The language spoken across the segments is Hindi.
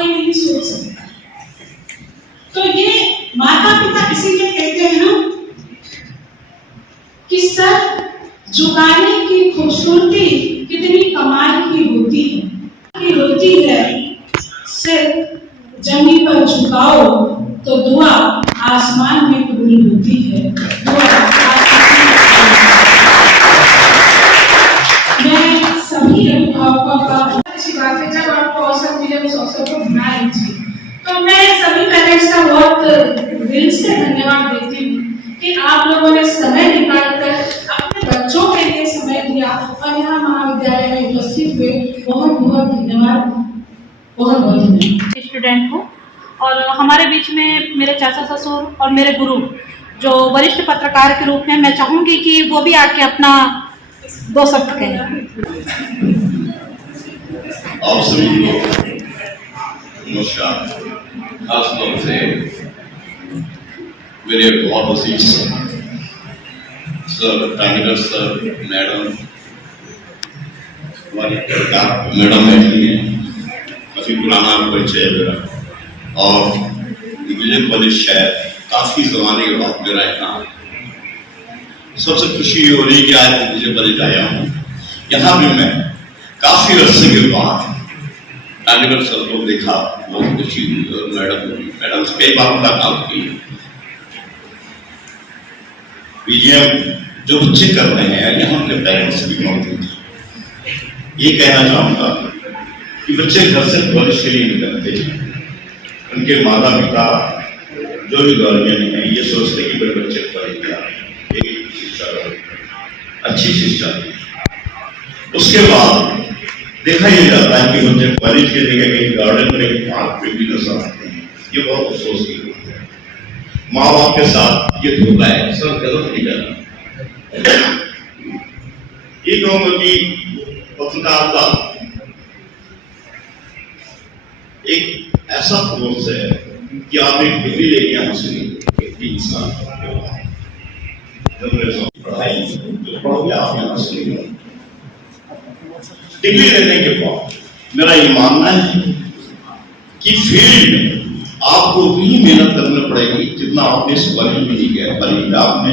कोई नहीं सोच सकता। तो ये माता पिता इसीलिए कहते हैं ना कि सर झुकाने की खूबसूरती कितनी कमाल की होती है। सिर्फ जमीन पर झुकाओ तो दुआ आसमान में कबूल होती है। मैं सभी अभिभावकों का अच्छी बात है, जब आपको अवसर मिले उस अवसर को बना लीजिए। तो मैं सभी पेरेंट्स का बहुत दिल से धन्यवाद देती हूँ कि आप लोगों ने समय निकालकर अपने बच्चों के लिए समय दिया और यहाँ महाविद्यालय में उपस्थित हुए। बहुत बहुत धन्यवाद, बहुत बहुत धन्यवाद। स्टूडेंट हूँ और हमारे बीच में मेरे चाचा ससुर और मेरे गुरु जो वरिष्ठ पत्रकार के रूप में मैं चाहूँगी कि वो भी आके अपना 2 शब्द कहें। आप सभी को नमस्कार। खास तौर से मेरे बहुत अजीज सर, टाइगर सर, मैडम, हमारी मैडम बैठी है, काफी पुराना परिचय है मेरा और विजन कॉलेज शहर काफी जमाने के बाद मेरा यहाँ सबसे खुशी हो रही कि आज विजय कॉलेज आया हूँ। यहाँ भी मैं काफी अर्से के बाद टाइगर सर को देखा, बहुत खुशी हुई और मैडम से कई बार मुलाकात की। जो बच्चे कर रहे हैं यहाँ के पेरेंट्स भी मौजूद हैं। ये कहना चाहूंगा कि बच्चे घर से कॉलेज के लिए निकलते हैं, उनके माता पिता जो भी गार्जियन है ये सोचते कि मेरे बच्चे कॉलेज जा एक शिक्षा अच्छी शिक्षा। उसके बाद देखा यह जाता है कि बच्चे कॉलेज के जगह कहीं गार्डन में कहीं पार्क में भी नजर आते हैं। ये बहुत अफसोस की बात है। माँ बाप के साथ ये धोखा है, सर गलत नहीं करना। ये कहूंगा कि पत्रकारिता एक ऐसा कोर्स है कि आप एक डिग्री लेके यहाँ से नहीं 3 साल पढ़ाई जो पढ़ोगे आप यहाँ से डिग्री लेने के बाद मेरा ये मानना है कि फील्ड में आपको भी मेहनत करनी पड़ेगी जितना आपने इस कॉलेज में नहीं किया। कॉलेज आपने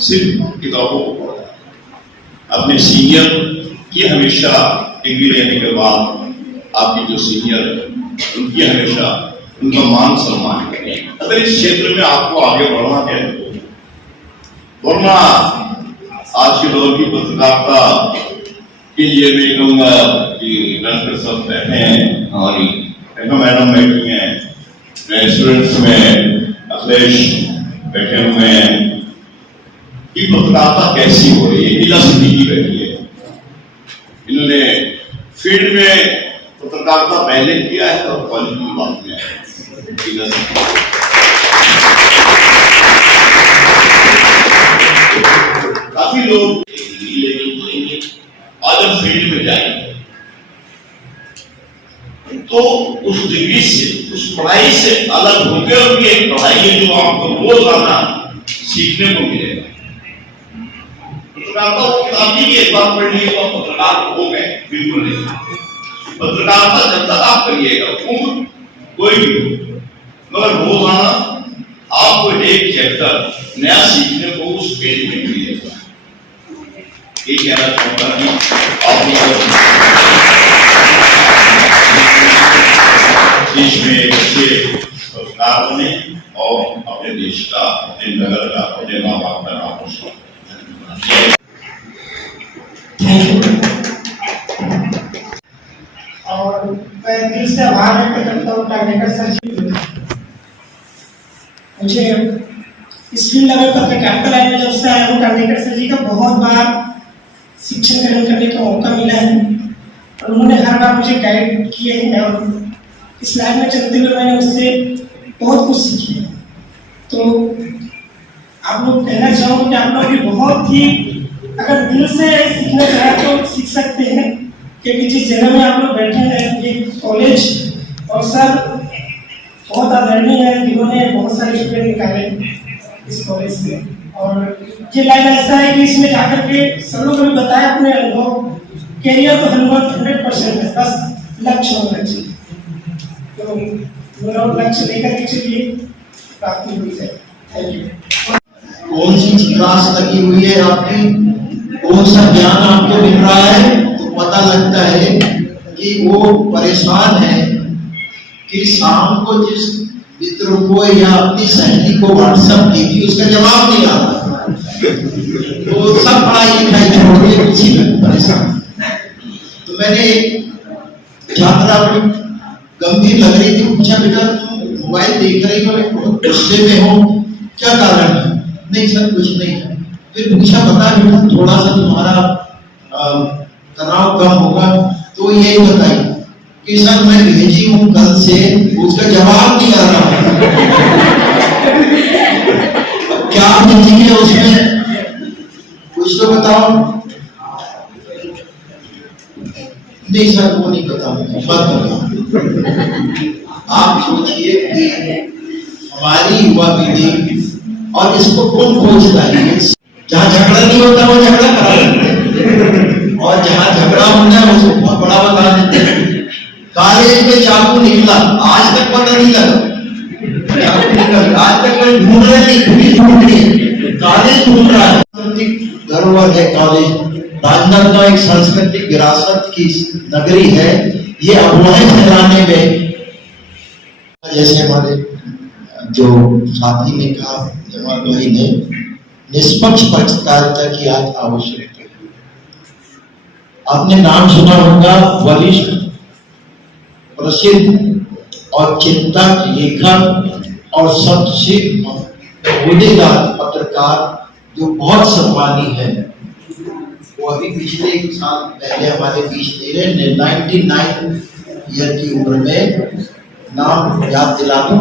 सिर्फ किताबों को पढ़ा। अपने सीनियर की हमेशा डिग्री लेने के बाद आपके जो सीनियर है उनकी हमेशा उनका मान सम्मान करें। अगर इस क्षेत्र में आपको आगे बढ़ना है वरना आज के दौर की पत्रकारिता के लिए मैं कहूँगा कि डॉक्टर साहब बैठे हैं, हमारी मैडम बैठी हैं, स्टूडेंट्स में अखिलेश बैठे हुए हैं। ये पत्रकारिता कैसी हो रही है? नीला सिद्दीकी बैठी है, इन्होंने फील्ड में पत्रकारिता पहले किया है और कॉलेज में बाद में काफी लोग आज हम फील्ड में जाएंगे तो उस डिग्री से उस पढ़ाई से अलग होकर भी एक पढ़ाई है जो आपको रोजाना सीखने को मिलेगा। पत्रकारिता किताबी की एक बार पढ़ ली तो पत्रकार हो गए, बिल्कुल नहीं। पत्रकारिता जब तक आप करिएगा उम्र कोई भी हो, मगर रोजाना आपको एक चैप्टर नया सीखने को उस पेज में मिलेगा। ये कहना चाहूंगा कि देश में अच्छे संस्कार बने और अपने देश का, अपने नगर का, अपने माँ बाप का नाम रोशन। और मैं दिल से आभार व्यक्त करता हूँ टाइगर सर जी। मुझे इस फील्ड में पत्रकारिता लाइन में जब से आया हूँ टाइगर सर जी का बहुत बार शिक्षण ग्रहण करने का मौका मिला है और उन्होंने हर बार मुझे गाइड किए हैं और इस लाइन में चलते हुए मैंने उससे बहुत कुछ सीखी है। तो आप लोग कहना चाहूँगा कि आप लोग भी बहुत ही अगर दिल से सीखना चाहें तो सीख सकते हैं, क्योंकि जिस जगह में आप लोग बैठे हैं ये कॉलेज और सर बहुत आदरणीय है जिन्होंने बहुत सारे स्टूडेंट निकाले इस कॉलेज से। और ये लाइन ऐसा है कि इसमें जाकर के सब लोग भी बताया अपने अनुभव। कैरियर तो 100% है, बस लक्ष्य होना चाहिए। तो मेरा लक्ष्य लेकर के चलिए, प्राप्ति हुई है। Thank you. कौन सी क्लास लगी हुई है आपकी, कौन सा ज्ञान आपको मिल रहा है, तो पता लगता है कि वो परेशान है कि शाम को जिस मित्र को या अपनी सहेली को व्हाट्सएप की थी उसका जवाब नहीं आ रहा, तो सब पढ़ाई लिखाई छोड़ के उसी में परेशान। तो मैंने एक छात्रा गंभीर लग रही थी, पूछा बेटा तुम मोबाइल देख रही हो, बहुत गुस्से में हो, क्या कारण है? नहीं सर कुछ नहीं है। फिर पूछा बता बेटा थोड़ा सा तुम्हारा तनाव कम होगा, तो यही बताई कि सर मैं भेजी हूँ कल से, उसका जवाब नहीं आ रहा। क्या भेजी है उसमें, कुछ तो बताओ। नहीं सर वो नहीं बताऊंगा, मत बताओ। आप सोचिए कि हमारी युवा पीढ़ी, और इसको कौन खोजता है? जहाँ झगड़ा नहीं होता वो झगड़ा करा लेते हैं, और जहाँ झगड़ा होता है उसको बहुत बड़ा बता देते हैं। कॉलेज में चाकू निकला, आज तक पता नहीं लगा, चाकू निकला आज तक कोई ढूंढ रहा नहीं, पुलिस ढूंढ रही है, कॉलेज ढूंढ रहा है। सांस्कृतिक धरोहर है कॉलेज, राजनांदगांव एक सांस्कृतिक विरासत की नगरी है। ये अफवाहें फैलाने में, जैसे हमारे जो साथी ने कहा, जमाल भाई ने, निष्पक्ष पक्षकारिता की आज आवश्यकता है। आपने नाम सुना होगा वरिष्ठ प्रसिद्ध और चिंतक, लेखक और सबसे होदेदार पत्रकार जो बहुत सम्मानी है, वो अभी पिछले एक साल पहले हमारे बीच दे रहे, 99 ईयर की उम्र में, नाम याद दिला दूं,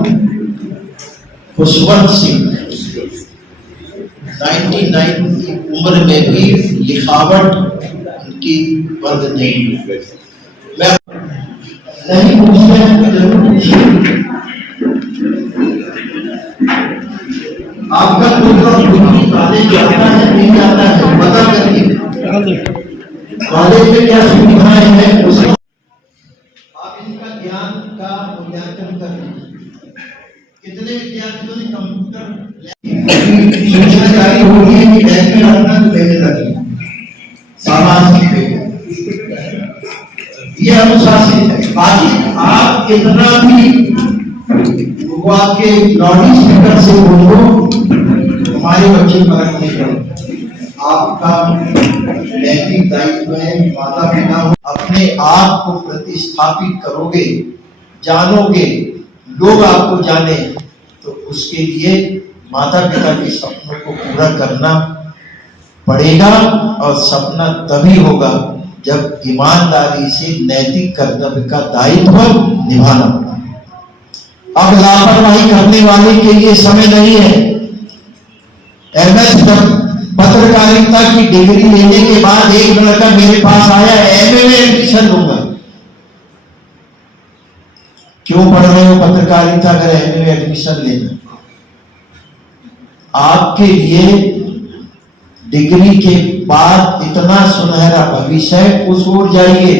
खुशवंत सिंह। 99 की उम्र में भी लिखावट उनकी बंद नहीं। मैं नहीं पूछना जरूर पूछिए। आपका कॉलेज जाता है नहीं जाता है, पता करिए कॉलेज में क्या सुविधाएं हैं, उसको आप इसका ज्ञान का मूल्यांकन कर लीजिए। कितने विद्यार्थियों ने कंप्यूटर सूचना जारी हो रही है कि बैंक में रखना तो लेने लगे, सामाजिक ये अनुशासित है। बाकी आप कितना भी वो आपके लाउड स्पीकर से बोलो, हमारे बच्चे फर्क नहीं पड़ते। आपका नैतिक दायित्व है, माता पिता अपने आप को प्रतिस्थापित करोगे, जानोगे, लोग आपको जाने, तो उसके लिए माता पिता के सपनों को पूरा करना पड़ेगा। और सपना तभी होगा जब ईमानदारी से नैतिक कर्तव्य का दायित्व निभाना होगा। अब लापरवाही करने वाले के लिए समय नहीं है। एमएस पत्रकारिता की डिग्री लेने के बाद एक लड़का मेरे पास आया, एमए में एडमिशन लूंगा। क्यों पढ़ रहे हो पत्रकारिता अगर एमए में एडमिशन लेना? आपके लिए डिग्री के बाद इतना सुनहरा भविष्य है, उस ओर जाइए।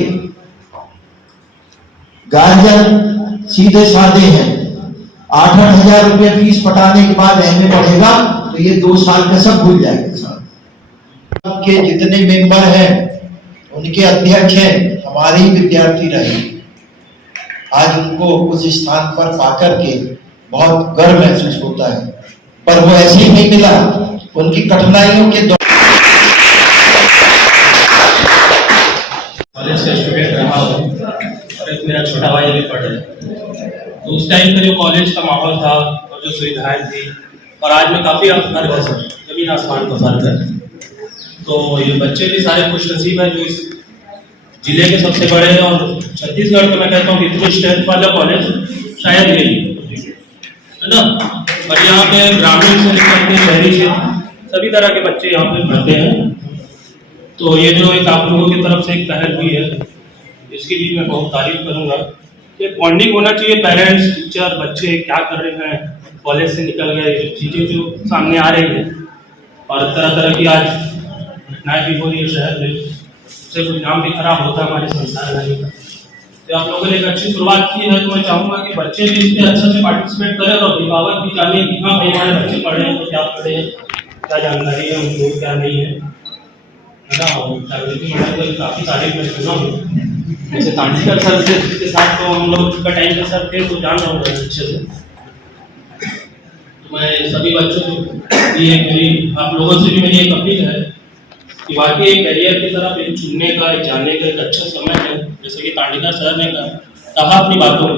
गार्जियन सीधे साधे हैं, 8-8 हजार रुपये फीस पटाने के बाद एमए पढ़ेगा तो ये 2 साल का सब भूल जाएगा। के जितने मेंबर हैं उनके अध्यक्ष हैं हमारे ही विद्यार्थी रहे। आज उनको उस स्थान पर पाकर के बहुत गर्व महसूस होता है, पर वो ऐसे ही नहीं मिला। उनकी कठिनाइयों के कॉलेज का स्टूडेंट रहा हूँ और एक मेरा छोटा भाई भी पढ़ रहा है। तो उस टाइम का जो कॉलेज का माहौल था और जो सुविधाएं थी, और आज में काफ़ी फर्क है सर, जमीन आसमान का फर्क है। तो ये बच्चे भी सारे खुश नसीब है जो इस जिले के सबसे बड़े हैं, और छत्तीसगढ़ का मैं कहता हूँ कि इतनी स्ट्रेंथ वाला कॉलेज शायद नहीं है ना। और यहाँ पे ग्रामीण से लेकर के शहरी क्षेत्र सभी तरह के बच्चे यहाँ पे पढ़ते हैं। तो ये जो एक आप लोगों की तरफ से एक पहल हुई है, इसके लिए मैं बहुत तारीफ करूँगा कि बॉन्डिंग होना चाहिए। पेरेंट्स, टीचर, बच्चे क्या कर रहे हैं, कॉलेज से निकल गए, चीज़ें जो सामने आ रही हैं, और तरह तरह की आज घटनाएँ भी हो रही है शहर में, उससे कुछ नाम भी खराब होता है हमारे संस्थान का। तो आप लोगों ने एक अच्छी शुरुआत की है, तो मैं चाहूँगा कि बच्चे भी इसमें अच्छे से पार्टिसिपेट करें और अभिभावक भी जाने कि हाँ भाई हमारे बच्चे पढ़े हैं तो क्या पढ़े, क्या जानकारी है उनको, क्या नहीं है ना। जागृति मैडम को काफ़ी तारीफ मैं सुना हूँ, जैसे तांडीकर सर के साथ तो हम लोग का टाइम के सर थे तो जान रहा हूँ अच्छे से। तो मैं सभी बच्चों को ये मेरी आप लोगों से भी मेरी एक अपील है कि वाकई एक करियर की तरफ एक चुनने का, एक जानने का एक अच्छा समय है। जैसे कि तांडीकर सर ने कहा अपनी बातों में,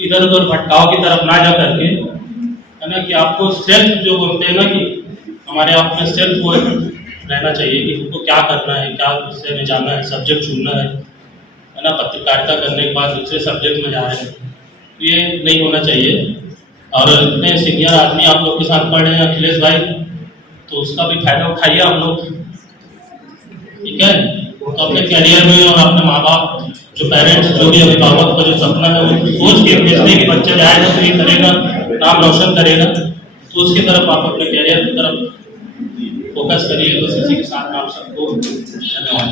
इधर उधर भटकाव की तरफ ना जा करके, है ना, कि आपको सेल्फ जो बोलते हैं ना कि हमारे आप में सेल्फ वो रहना चाहिए कि उनको क्या करना है, क्या विषय में जाना है, सब्जेक्ट चुनना है ना। पत्रकारिता करने के बाद दूसरे सब्जेक्ट में जा रहे हैं तो ये नहीं होना चाहिए। और इतने सीनियर आदमी आप लोग के साथ पढ़ रहे हैं अखिलेश भाई, तो उसका भी फायदा उठाइए आप लोग, ठीक है। तो अपने करियर में और अपने माँ बाप जो पेरेंट्स जो भी अभिभावक का जो सपना है वो सोच के भेजते कि बच्चा जाएगा तो ये करेगा, नाम रोशन करेगा, तो उसकी तरफ आप अपने करियर की तरफ फोकस करिए। तो इसी के साथ आप सबको धन्यवाद।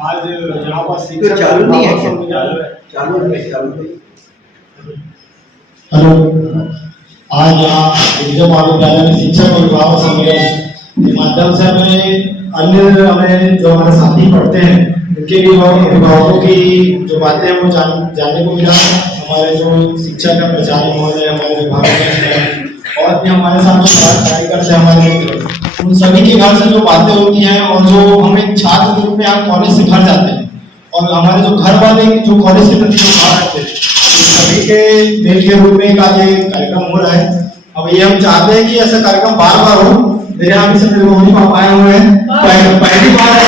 आज यहाँ पर शिक्षा चालू नहीं है क्या? चालू है। हेलो, आज यहाँ एग्जाम महाविद्यालय में शिक्षक और अभिभावक सम्मेलन के माध्यम से हमें जो हमारे साथी पढ़ते हैं उनके भी और अभिभावकों की जो बातें हैं वो जानने को मिला। हमारे जो शिक्षक है प्राचार्य महोदय, हमारे अभिभावक और भी हमारे साथ जो कार्यकर्ता है हमारे, उन सभी के घर से जो बातें होती हैं और जो हमें छात्र के रूप में हम कॉलेज से घर जाते हैं और हमारे जो घर वाले जो कॉलेज के प्रति जो भाव रखते हैं, सभी के मेल के रूप में आज ये कार्यक्रम हो रहा है। अब ये हम चाहते हैं कि ऐसा कार्यक्रम बार बार हो। मेरे यहाँ से मेरे मम्मी पापा आए हुए हैं, पहली बार है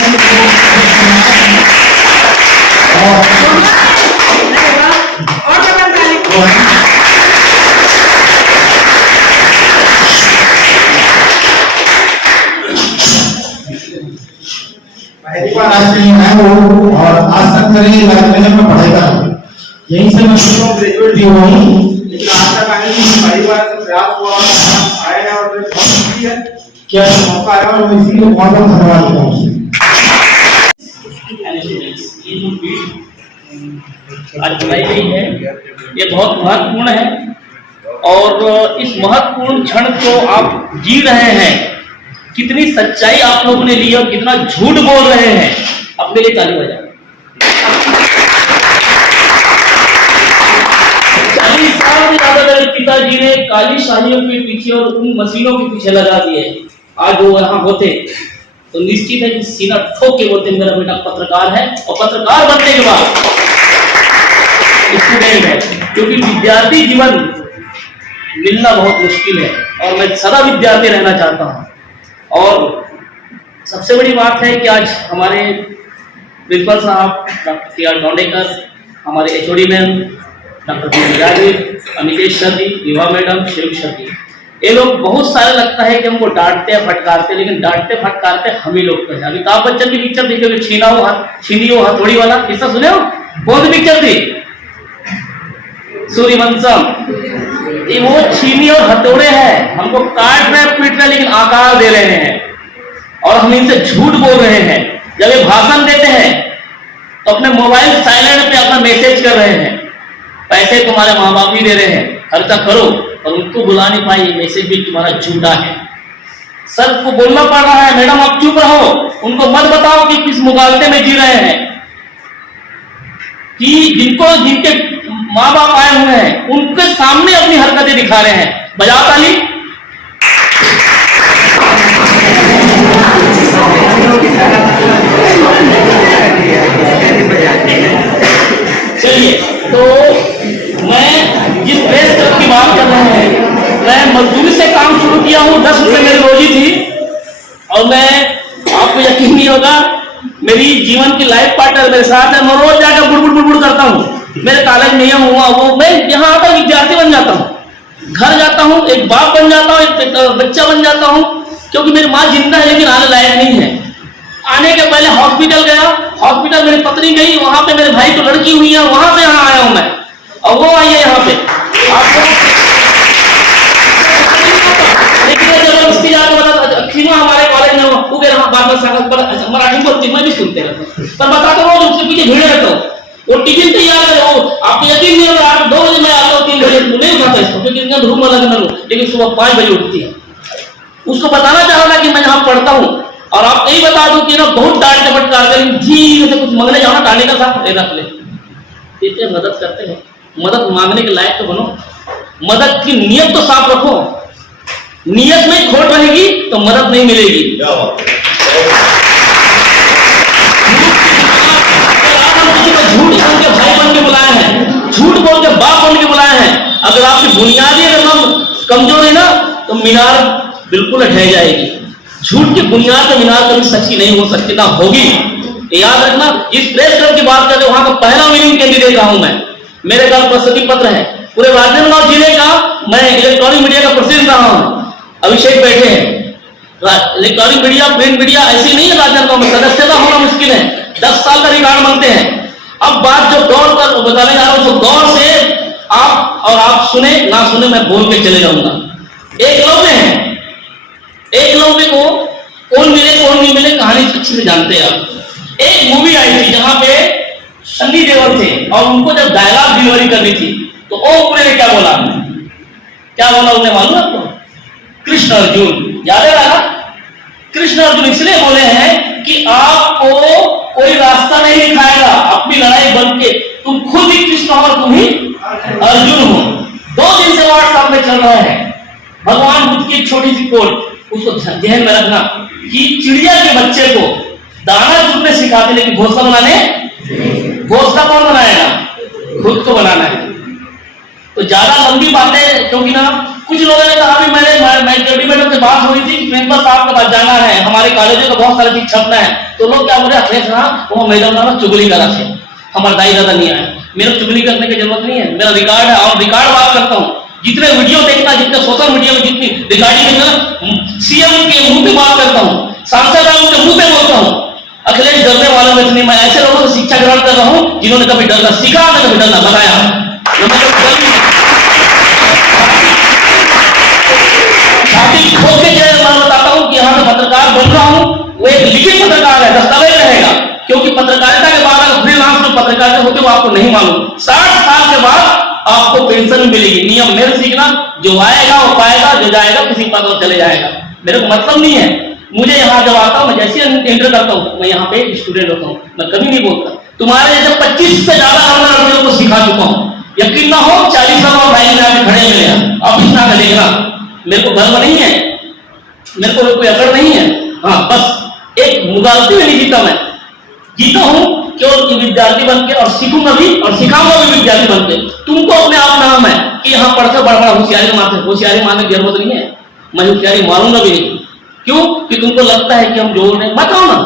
पहली बार आज से मैं हूँ और आज तक मेरे में पढ़ाई कर रहा हूँ, यहीं से मैं ग्रेजुएट भी हुआ हूँ, लेकिन आज तक आने की पहली बार से प्रयास हुआ आए हैं और मुझे बहुत खुशी है कि आज मौका आया और मैं इसीलिए बहुत बहुत धन्यवाद देता हूँ। ये जो बीट आज बनाई गई है ये बहुत महत्वपूर्ण है और इस महत्वपूर्ण क्षण को आप जी रहे हैं। कितनी सच्चाई आप लोगों ने ली और कितना झूठ बोल रहे हैं, अपने लिए ताली बजाएं। 40 साल से ज्यादा मेरे पिताजी ने काली शाहियों के पीछे और उन मशीनों के पीछे लगा दिए। आज वो यहाँ होते तो निश्चित है कि सीना ठोक के बोलते मेरा बेटा पत्रकार है और पत्रकार बनने के बाद स्टूडेंट है, क्योंकि विद्यार्थी जीवन मिलना बहुत मुश्किल है और मैं सदा विद्यार्थी रहना चाहता हूँ। और सबसे बड़ी बात है कि आज हमारे प्रिंसिपल साहब डॉक्टर के.आर. डोंडेकर, हमारे HOD ma'am doctor B. Amitesh sir ji, Vibha madam, Shiv sir ji, ये लोग बहुत सारे लगता है कि हमको डांटते हैं फटकारते, लेकिन डांटते फटकारते हम ही लोग को है। अमिताभ बच्चन की पिक्चर देखिए, छीनी हो हथौड़ी वाला, किस्सा सुने हो? कौन सी पिक्चर थी? सूर्यवंशम। ये वो छीनी और हथौड़े हैं, हमको काट रहे पीट रहे लेकिन आकार दे रहे हैं और हम इनसे झूठ बोल रहे हैं। जब ये भाषण देते हैं तो अपने मोबाइल साइलेंट पे अपना मैसेज कर रहे हैं। पैसे तुम्हारे माँ बाप ही दे रहे हैं, खर्चा करो, और उनको बुला नहीं पाए, ये मैसेज भी तुम्हारा झूठा है। सर को बोलना पड़ रहा है, मैडम आप चुप रहो, उनको मत बताओ कि किस मुगालते में जी रहे हैं, कि जिनके माँ बाप आए हुए हैं उनके सामने अपनी हरकतें दिखा रहे हैं। बजाओ ताली। चलिए, तो मैं जिस प्रेस क्लब की बात कर रहे हैं, मैं मजदूरी से काम शुरू किया हूँ, 10 रुपए मेरी रोजी थी और मैं, आपको यकीन नहीं होगा, मेरी जीवन की लाइफ पार्टनर मेरे साथ है। मैं रोज जाकर बुड़ करता हूँ। मेरे कॉलेज में यह हुआ वो, मैं यहाँ आता विद्यार्थी बन जाता हूँ, घर जाता हूँ, एक बाप बन जाता हूँ, एक बच्चा बन जाता हूँ, क्योंकि मेरी माँ जिंदा है लेकिन आने लायक नहीं है। आने के पहले हॉस्पिटल गया, हॉस्पिटल मेरी पत्नी गई, वहां पे मेरे भाई को लड़की हुई है, वहां से यहाँ आया हूँ मैं। और वो आई है यहाँ पे आपको, लेकिन ये जबरदस्ती जाके बता खीमा हमारे कॉलेज में वो कह रहा बाद में मराठी बोलती मैं भी सुनते रहता पर बताता हूँ उसके पीछे भीड़ रहता हूँ। वो टिफिन तैयार करे वो आपको यकीन नहीं होगा 8 2 बजे मैं आता हूँ 3 बजे नहीं उठाता इसको क्योंकि इनका धूप अलग न लो, लेकिन सुबह 5 बजे उठती है। उसको बताना चाह रहा कि मैं यहाँ पढ़ता हूँ और आप यही बता दूं कि ना बहुत डांट डपट कर धीरे से कुछ मंगने जाओ ना टाने का साथ रख ले इतने मदद करते हैं। मदद मांगने के लायक तो बनो, मदद की नियत तो साफ रखो, नियत में खोट रहेगी तो मदद नहीं मिलेगी। झूठ बोल के भाई बन के बुलाए हैं, झूठ बोल के बाप बन के बुलाए हैं, अगर आपकी बुनियादी अगर कमजोर है ना तो मीनार बिल्कुल ढह जाएगी। झूठ की बुनियाद पे मीनार कभी सच्ची नहीं हो सकती ना होगी, याद रखना। इस प्रेस क्लब की बात करें वहां का पहला विनिंग कैंडिडेट रहा हूं मैं, मेरे घर प्रसिद्धि पत्र है पूरे राजनांदगांव जिले का, मैं इलेक्ट्रॉनिक मीडिया का प्रेसिडेंट रहा हूं। अभिषेक बैठे हैं, इलेक्ट्रॉनिक मीडिया प्रिंट मीडिया ऐसी नहीं है राजनांदगांव में, सदस्यता होना मुश्किल है, 10 साल का रिकॉर्ड मांगते हैं। अब बात जो दौर पर बताने जा रहा हूं तो गौर से आप सुने ना सुने मैं बोल के चले जाऊंगा। एकलव्य है, एकलव्य को कौन मिले कौन नहीं मिले कहानी अच्छे से जानते हैं आप। एक मूवी आई थी जहां पे सन्नी देओल थे और उनको जब डायलॉग डिलीवरी करनी थी तो ओमपुरी ने क्या बोला उन्हें मालूम आपको? कृष्ण अर्जुन, याद है ना? कृष्ण अर्जुन इसलिए बोले हैं कि आपको कोई रास्ता नहीं दिखाएगा, अपनी लड़ाई बन के तुम खुद ही कृष्ण और तुम ही अर्जुन हो। 2 दिन से व्हाट्सएप में चल रहा है भगवान बुद्ध की एक छोटी सी कोट, उसको ध्यान में रखना कि चिड़िया के बच्चे को दाना चुनने सिखाते लेकिन घोंसला बनाने, घोंसला कौन बनाएगा? खुद को बनाना है। तो ज्यादा लंबी बातें क्योंकि ना कुछ लोगों ने कहा भी मैं जब मैडम से बात हुई थी कि प्रिंसिपल साहब के पास जाना है, हमारे कॉलेजों का बहुत सारा चीज छपना है, तो लोग क्या बोले अखिलेश वो मैडम ना चुगली करा थे, हमारा दाई दादा नहीं आया। मेरे चुगली करने की जरूरत नहीं है, मेरा रिकॉर्ड है और रिकॉर्ड बात करता हूँ। जितने वीडियो देखना, जितने सोशल मीडिया में जितनी रिकॉर्डिंग देखना, सीएम के मुंह पे बात करता हूँ, सांसद राम के मुंह पे बोलता हूँ। अखिलेश डरने वालों में नहीं, मैं ऐसे लोगों से शिक्षा ग्रहण कर रहा हूँ जिन्होंने कभी डरना सीखा ना कभी डरना बताया। छाती खोल के मैं बताता हूँ कि यहाँ पे पत्रकार बन रहा हूँ, वो एक लिखित पत्रकार है, दस्तावेज रहेगा, क्योंकि पत्रकारिता के बाद अगर फ्रीलांस में पत्रकारिता होती है वो आपको नहीं मालूम। 60 साल के बाद आपको पेंशन मिलेगी, नियम मेरे सीखना, जो आएगा वो पाएगा, जो जाएगा किसी पद पर चले जाएगा। मेरे को मतलब नहीं है, मुझे यहाँ जब आता हूँ मैं जैसे एंटर करता हूँ मैं यहाँ पे स्टूडेंट होता हूँ, मैं कभी नहीं बोलता। तुम्हारे जैसे 25 से ज्यादा लड़कियों को सिखा चुका हूँ, यकीन ना हो 40 साल और भाई में खड़े मेरे ऑफिस ना देखना, मेरे को गर्व नहीं है, मेरे को कोई अकड़ नहीं है। हाँ बस एक मुगालती में नहीं जीता, मैं जीता हूँ केवल विद्यार्थी बन के, और सीखूंगा भी और सिखाऊंगा भी विद्यार्थी बन के। तुमको अपने आप नाम है कि यहाँ पढ़कर बड़ा बड़ा होशियारी मारते, होशियारी मारने की जरूरत नहीं है, मैं होशियारी मारूंगा भी नहीं। क्यों? कि तुमको लगता है कि हम जोड़ रहे, मत आओ ना,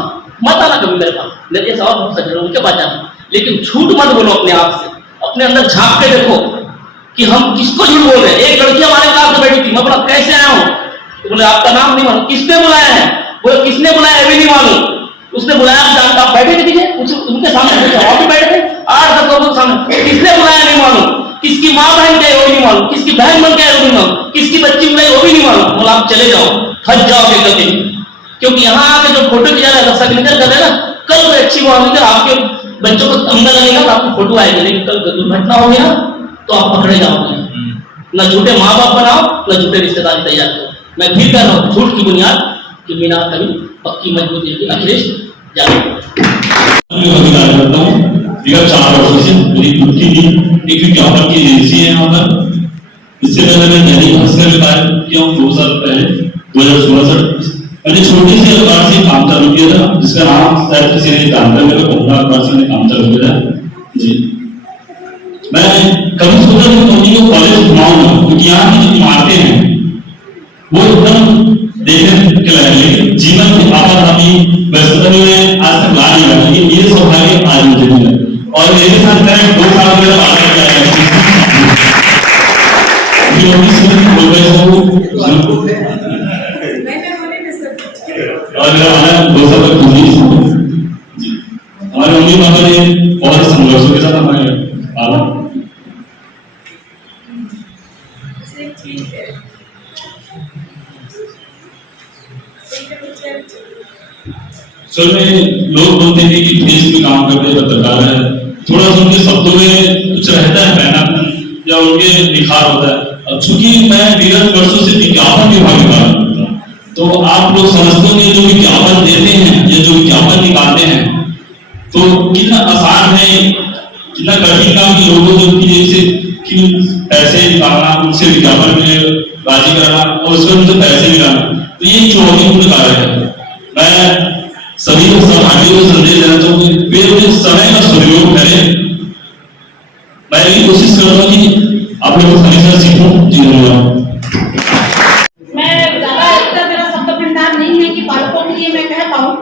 मत आना कभी मेरे पास, मेरे जैसा और बहुत सज्जन उनके पास जाना, लेकिन झूठ मत बोलो अपने आप से, अपने अंदर झांक के देखो कि हम किसको झूठ बोल रहे हैं। एक लड़की हमारे क्लास में बैठी थी, मैं बोला कैसे आया हूँ, तो बोले आपका नाम नहीं मालूम, किसने बुलाया है, बोले किसने बुलाया है भी नहीं मालूम। उसने बुलाया, आप बैठे थे पीछे, उनके सामने आप भी बैठे थे, 8-10 लोगों के सामने, किसने बुलाया नहीं मालूम, किसकी माँ बहन गए वो नहीं मालूम, किसकी बहन बन गए वो नहीं मालूम, किसकी बच्ची बुलाई वो भी नहीं मालूम। बोला आप चले जाओ, फंस जाओगे कभी, क्योंकि यहाँ आके जो फोटो खिंचा रहा है सिग्नेचर कर देना, कल कोई अच्छी बात है आपके बच्चों को अंदर लगेगा तो आपकी फोटो आएगी, लेकिन कल दुर्घटना हो गया तो आप पकड़े जाओगे। न झूठे माँ बाप बनाओ, न झूठे रिश्तेदार तैयार करो। मैं फिर कह रहा हूँ झूठ की बुनियाद की मीनार कभी पक्की मजबूत है। अखिलेश करता हूँ 4 वर्षों से मेरी खुद की एक विज्ञापन की एजेंसी है यहाँ पर। इससे पहले मैं दैनिक भास्कर में कार्य किया हूँ 2 साल पहले 2016 से। मैंने छोटी सी अखबार से काम चालू किया था जिसका नाम शायद किसी ने जानता है, मेरे कोहरा अखबार से मैंने काम चालू किया था जी। मैं कभी सोचा कि धोनी को कॉलेज घुमाऊंगा क्योंकि यहाँ की जो इमारतें हैं वो एकदम देखने के लायक, लेकिन जीवन की आपाधापी व्यस्तता में आज तक ला नहीं रहा, लेकिन ये सौभाग्य आज मुझे मिला। और मेरे साथ मैं 2 साल मेरा बात किया और मेरा हमारा 2 साल तक जी हमारे मम्मी पापा ने बहुत संघर्षों के साथ हमारे पाला, सर में लोग बोलते हैं कि प्रेस में काम करते पत्रकार है, थोड़ा सा उनके शब्दों में कुछ रहता है पैनापन या उनके निखार होता है। अब चूंकि मैं विगत वर्षों से विज्ञापन विभाग में काम करता हूँ, तो आप लोग समझते होंगे जो विज्ञापन देते हैं या जो विज्ञापन निकालते हैं तो कितना आसान है, कितना कठिन काम की लोगों से कि पैसे निकालना, उनसे विज्ञापन में राजी कराना और उसमें मुझे पैसे निकालना, तो ये चुनौतीपूर्ण कार्य है। मैं सभी सहभागियों को संदेश देना चाहूंगी, वे अपने समय का सदुपयोग करें। मैं भी कोशिश कर रहा हूँ कि आप लोग हमेशा सीखो। जी धन्यवाद। मैं ज्यादा इतना मेरा शब्द भंडार नहीं है कि बालकों के लिए मैं कह पाऊँ,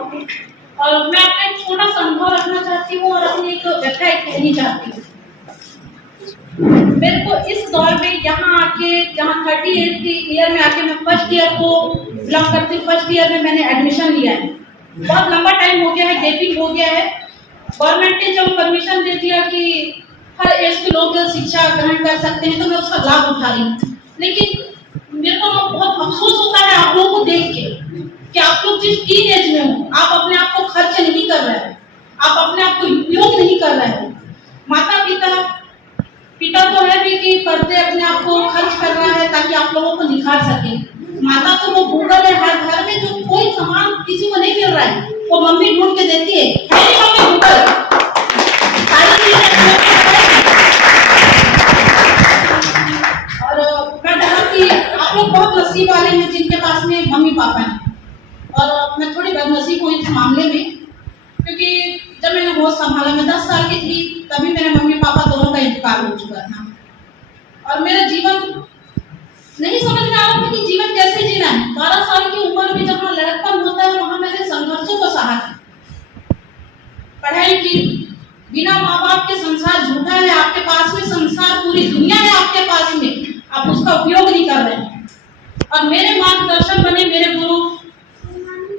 और मैं अपना एक छोटा सा अनुभव रखना चाहती हूँ और अपनी एक व्यथा कहनी चाहती हूँ। मेरे को इस दौर में यहाँ आके, जहाँ 38 ईयर में आके मैं फर्स्ट ईयर को बिलोंग करती हूँ, फर्स्ट ईयर में मैंने एडमिशन लिया है। बहुत लंबा टाइम हो गया है, गैपिंग हो गया है। गवर्नमेंट ने जब परमिशन दे दिया कि हर एज के लोग शिक्षा ग्रहण कर सकते हैं, तो मैं उसका लाभ उठा रही हूँ। लेकिन मेरे को बहुत अफसोस होता है आप लोगों को देख के कि आप लोग जिस टीन एज में हो, आप अपने आप को खर्च नहीं कर रहे हैं, आप अपने आप को उपयोग नहीं कर रहे हैं। माता पिता तो है भी कि पर्दे अपने आप को खर्च कर रहा है ताकि आप लोगों को निखार सके। माता तो वो गूगल है, हर घर में जो कोई सामान किसी को नहीं मिल रहा है वो मम्मी ढूंढ के देती है, मम्मी गूगल सारी चीजें। और मैं कहा कि आप लोग बहुत नसीब वाले हैं जिनके पास में मम्मी पापा हैं, और मैं थोड़ी बदनसीब हुई इस मामले में, क्योंकि जब मैंने होश संभाला, मैं 10 साल की थी, तभी मेरे मम्मी पापा दोनों का इंतकाल हो चुका था। और मेरा जीवन नहीं समझ में आ रहा था कि जीवन कैसे जीना है। 12 साल की उम्र में जहाँ लड़कपन होता है वहां मैंने संघर्षों को सहा था, पढ़ाई की। बिना माँ बाप के संसार झूठा है, आपके पास में संसार पूरी दुनिया है आपके पास में, आप उसका उपयोग नहीं कर रहे हैं। और मेरे मार्गदर्शन बने मेरे गुरु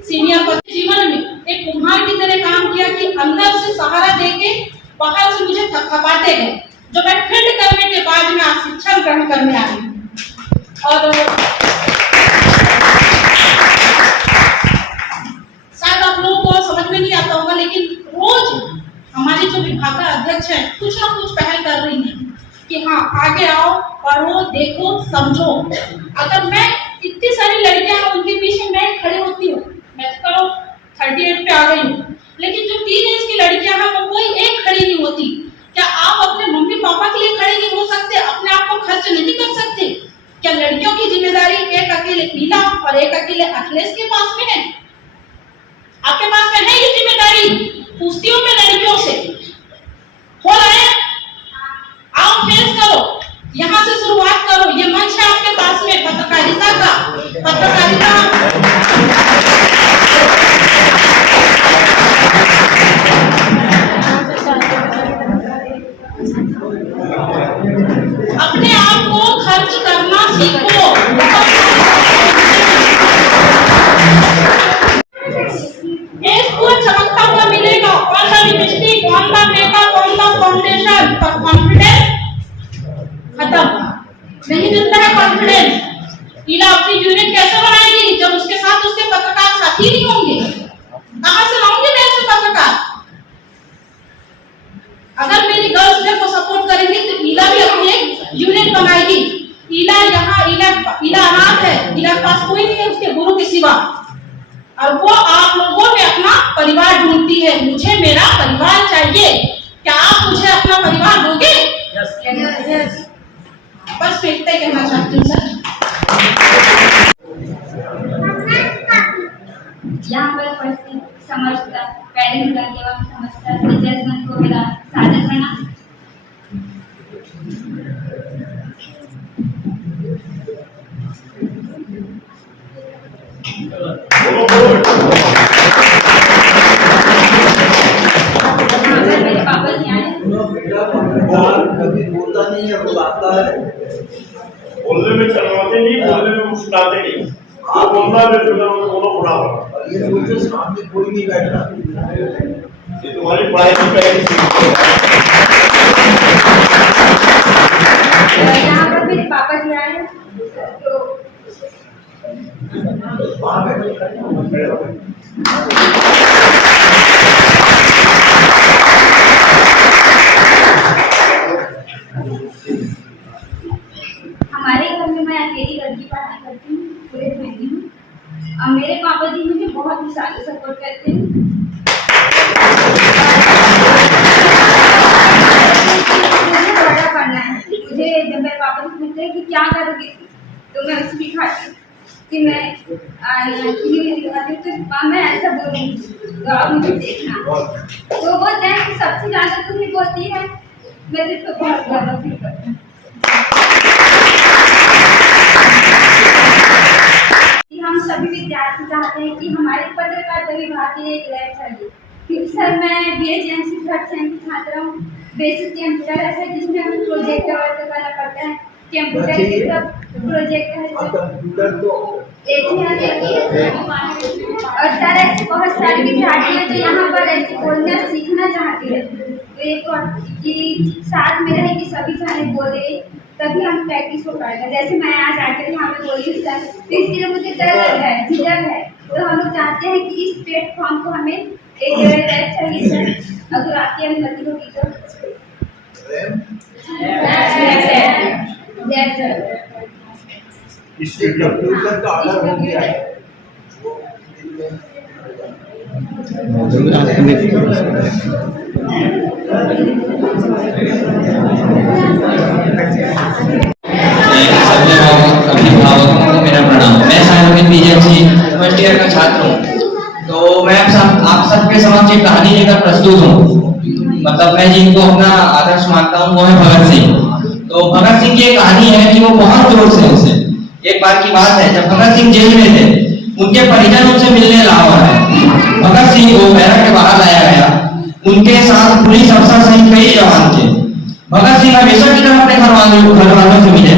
सीनियर पति। जीवन में एक कुम्हार की तरह काम किया कि अंदर से सहारा देके बाहर से मुझे थपथपाते गए, जो मैं फील्ड करने के बाद में आज शिक्षा ग्रहण करने आई हूँ। और शायद आप लोगों को समझ में नहीं आता होगा, लेकिन रोज हमारी जो विभाग अध्यक्ष है कुछ ना कुछ पहल कर रही है कि हाँ आगे आओ, पढ़ो, देखो, समझो। अगर मैं इतनी सारी लड़कियां हैं उनके पीछे मैं खड़ी होती हूँ, मैं तो करो 38 पे आ गई हूँ, लेकिन जो 3 एज की लड़कियां हैं वो कोई एक खड़ी नहीं होती। क्या आप अपने मम्मी पापा के लिए खड़े नहीं हो सकते? अपने आप को खर्च नहीं कर सकते? क्या लड़कियों की जिम्मेदारी एक अकेले नीला और एक अकेले अखिलेश के पास में है? आपके पास में है ये जिम्मेदारी? पूछती हूँ मैं लड़कियों से, हो रहा है? आओ फेस करो, यहाँ से शुरुआत करो। ये मंच है आपके पास में पत्रकारिता का, पत्रकारिता अपने आप को खर्च करना सीखो। पूरा चमकता हुआ मिलेगा, कौन सा लिपस्टिक, कौन सा मेकअप, कौन सा फाउंडेशन, पर कॉन्फिडेंस खत्म, नहीं मिलता है कॉन्फिडेंस। ईला अपनी यूनिट कैसे बनाएगी जब उसके साथ उसके पत्रकार साथी नहीं होंगे? कहां से लाऊंगी मैं ऐसे पत्रकार? अगर मेरी गर्ल्स मेरे को सपोर्ट करेंगी तो ईला भी अपनी एक यूनिट बनाएगी। ईला यहाँ ईला अनाथ है, ईला के पास कोई नहीं है उसके गुरु के सिवा, और वो आप लोगों में अपना परिवार ढूंढती है। मुझे मेरा परिवार चाहिए, क्या आप मुझे अपना परिवार दोगे? यस। बस इतना ही कहना चाहती हूँ सर। यहाँ पर उपस्थित समस्त पेरेंट्स एवं समस्त टीचर्स को मेरा स्वागत करना। मेरे पापा जी आए। कभी बोलता नहीं है, बुलाता है। बोलने में शर्माते नहीं, बोलने में मुस्कुराते नहीं। आप बोलना है फिर बोलो बुरा। ये सोचो सामने कोई नहीं बैठा, ये तुम्हारी पढ़ाई की पहली सीख है। यहाँ पर मेरे पापा जी आए, तो हमारे घर में मैं अकेली लड़की पढ़ाई करती हूँ, पूरे फैमिली हूँ। और मेरे पापा जी मुझे बहुत ही सारे सपोर्ट करते हैं। मुझे बड़ा पढ़ना है। मुझे जब मेरे पापा से पूछते हैं कि क्या करोगे, तो मैं उसको दिखाती हूँ कि मैं दिखाती हूँ, तो मैं ऐसा बोलूँगी तो आप मुझे देखना। तो वो टाइम सबसे ज़्यादा तुम्हें बोलती है, मैं तुझको बहुत ज़्यादा फील करती हूँ। हम सभी विद्यार्थी चाहते हैं कि हमारे पत्रकारिता विभाग के एक लैब चाहिए, क्योंकि सर मैं BA थर्ड सेम की छात्रा हूँ। बेसिक कंप्यूटर ऐसा है जिसमें हमें प्रोजेक्ट वर्क करना पड़ता है। कंप्यूटर की सब प्रोजेक्ट है एक ही और सर ऐसे बहुत सारे विद्यार्थी हैं जो यहाँ पर ऐसे बोलना सीखना चाहते हैं, तो एक और कि साथ में रहे कि सभी जाने बोले, तभी हम प्रैक्टिस हो पाएगा। जैसे मैं आज आकर यहाँ पे बोली सर, तो इसके लिए मुझे डर है, झिझक है। तो हम लोग चाहते हैं कि इस प्लेटफॉर्म को हमें एक लैब चाहिए सर, अगर आपकी अनुमति होगी तो। इसके कंप्यूटर का ऑर्डर हो गया है। अभिभावकों को मेरा प्रणाम। मैं साइंस BA फर्स्ट ईयर का छात्र हूँ। तो मैं आप सबके समक्ष एक कहानी लेकर प्रस्तुत हूँ। मतलब मैं जिनको अपना आदर्श मानता हूँ वो है भगत सिंह। तो भगत सिंह की एक कहानी है कि वो बहुत जोर से उनसे एक बार की बात है, जब भगत सिंह जेल में थे, उनके परिजन उनसे मिलने लावा है। भगत सिंह को बैरक के बाहर लाया गया, उनके साथ पुलिस अफसर सहित कई जवान थे। भगत सिंह हमेशा की तरह अपने घर वालों से मिले।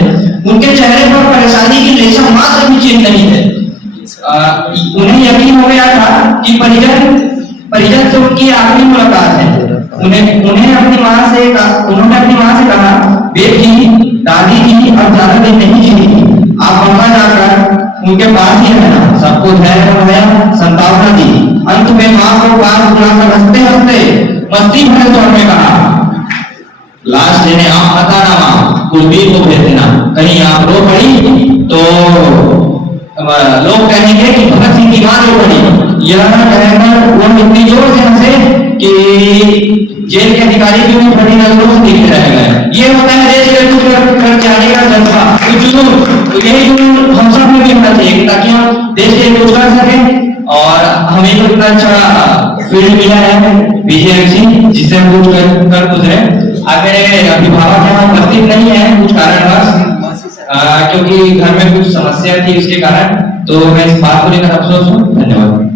उनके चेहरे पर परेशानी की रेशा मात्र भी चिन्ह नहीं थे। उन्हें यकीन हो गया था कि परिजन से उनकी आखिरी मुलाकात है। उन्होंने अपनी माँ से कहा, बेटी दादी जी अब ज्यादा दिन नहीं जीती, आप वहां जाकर उनके पास ही रहना। सबको धैर्य बढ़ाया, संतावना दी। अंत में माँ को पास बुलाकर हंसते हंसते मस्ती भरे तौर में कहा, लास्ट लेने आप आता ना माँ, कुलबीर को भेज देना। कहीं आप रो पड़ी तो लोग कहेंगे कि भगत सिंह की मां रो पड़ी। यह कहकर वो इतनी जोर से हंसे कि जेल के अधिकारी भी उन्हें बड़ी नजरों से देखते रह गए। ये होता है देश के कुछ कर जाने का जज्बा, तो यही जुनून हम सब में भी होना चाहिए ताकि हम देश के कुछ कर सकें। और हमें तो इतना अच्छा फील्ड मिला है BJMC, जिससे हम कुछ कर गुजरे। अगर अभिभावक यहाँ उपस्थित नहीं है कुछ कारणवश, क्योंकि घर में कुछ समस्या थी उसके कारण, तो मैं इस बात को लेकर अफसोस हूँ। धन्यवाद।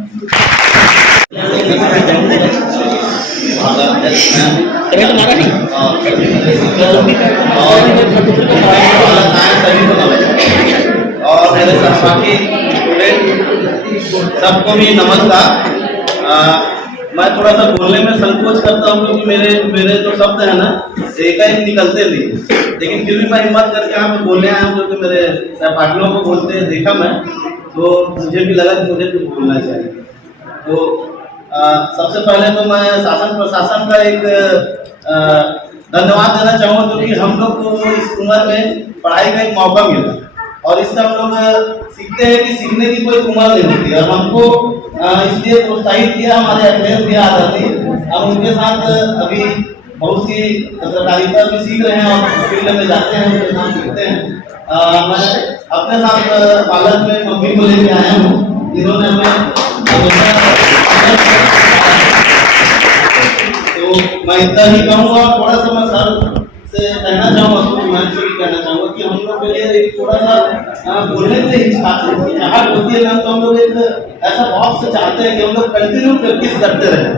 और मेरे सहपाठी सबको भी नमस्कार। मैं थोड़ा सा बोलने में संकोच करता हूँ क्योंकि मेरे जो शब्द है ना एक निकलते नहीं, लेकिन फिर भी मैं हिम्मत करके यहाँ पे बोलने आया हूँ क्योंकि मेरे सहपाठियों को बोलते देखा मैं, तो मुझे भी लगा कि मुझे भी बोलना चाहिए। तो सबसे पहले तो मैं शासन प्रशासन का एक धन्यवाद देना चाहूँगा क्योंकि हम लोग को इस उम्र में पढ़ाई का एक मौका मिला और इससे हम लोग सीखते हैं कि सीखने की कोई उम्र नहीं होती। और हमको इसलिए प्रोत्साहित किया हमारे अखिलेश भैया आजादी, हम उनके साथ अभी बहुत सी पत्रकारिता भी सीख रहे हैं और फील्ड में जाते हैं, उनके साथ सीखते हैं। मैं अपने साथ पालक में मम्मी को लेके आया हूँ, जिन्होंने हमें तो मैं इतना ही कहूँगा। थोड़ा सा मैं सर से कहना चाहूँगा, तो मैं से भी कहना चाहूँगा कि हम लोग के लिए एक थोड़ा सा बोलने के लिए हिचकिचाहट होती है ना, तो हम लोग एक ऐसा बॉक्स चाहते हैं कि हम लोग कंटिन्यू प्रैक्टिस करते रहें।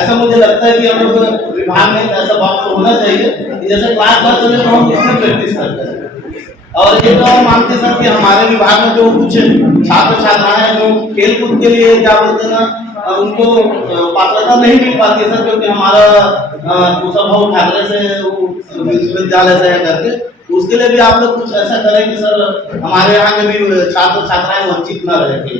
ऐसा मुझे लगता है कि हम लोग विभाग में ऐसा बॉक्स होना चाहिए कि जैसे क्लास बात चले तो हम इसमें प्रैक्टिस करते हैं। और ये तो हम मानते सर कि हमारे विभाग में जो कुछ छात्र छात्राएं जो खेल कूद के लिए क्या बोलते हैं ना, उनको पात्रता नहीं मिल पाती है सर, क्योंकि हमारा कुशल भाव ठाकरे से विश्वविद्यालय से करके तो उसके लिए भी आप लोग कुछ ऐसा करें कि सर हमारे यहाँ के भी छात्र छात्राएं वंचित न रहे।